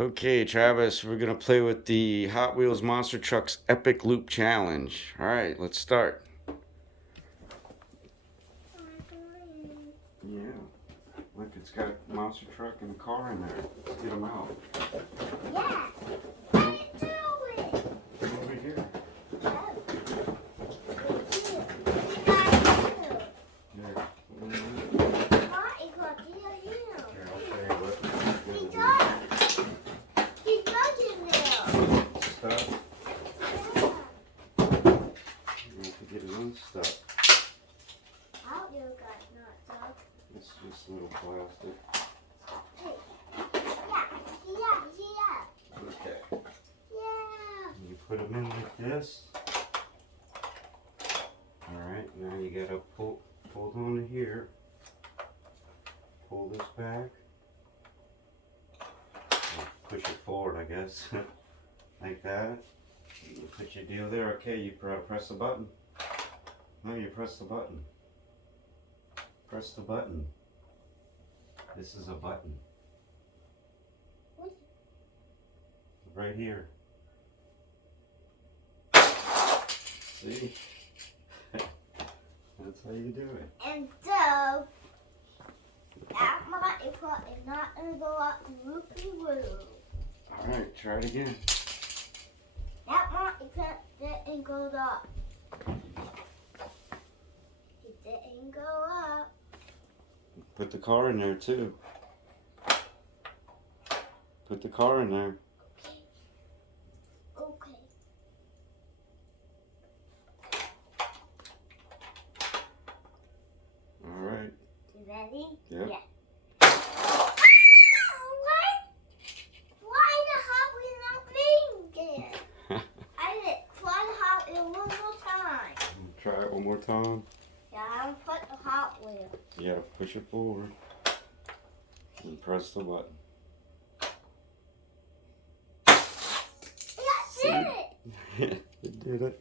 Okay, Travis, we're gonna play with the Hot Wheels Monster Trucks Epic Loop Challenge. All right, let's start. Yeah, look, it's got a monster truck and a car in there. Let's get them out. Yeah, I do it. Come over here. Oh. Here. Here, I'll show you what. Stuff. You have to get it unstuck. It's just a little plastic. Okay. You put them in like this. Alright, now you gotta hold on to here. Pull this back. Push it forward, I guess. Like that. You put your deal there. Okay, you press the button. No, you press the button. Press the button. This is a button. What? Right here. See? That's how you do it. And so, that might is not going to go up loopy-woo. Alright, try it again. That might didn't go up. It didn't go up. Put the car in there too. Put the car in there. Okay. Alright. You ready? Yep. Yeah. What? Why the Hot Wheels not being there? I did try the Hot Wheel one more time. Try it one more time. Yeah, I'm put the Hot Wheel. Yeah, push it forward. And press the button. Yeah, did it. It did it.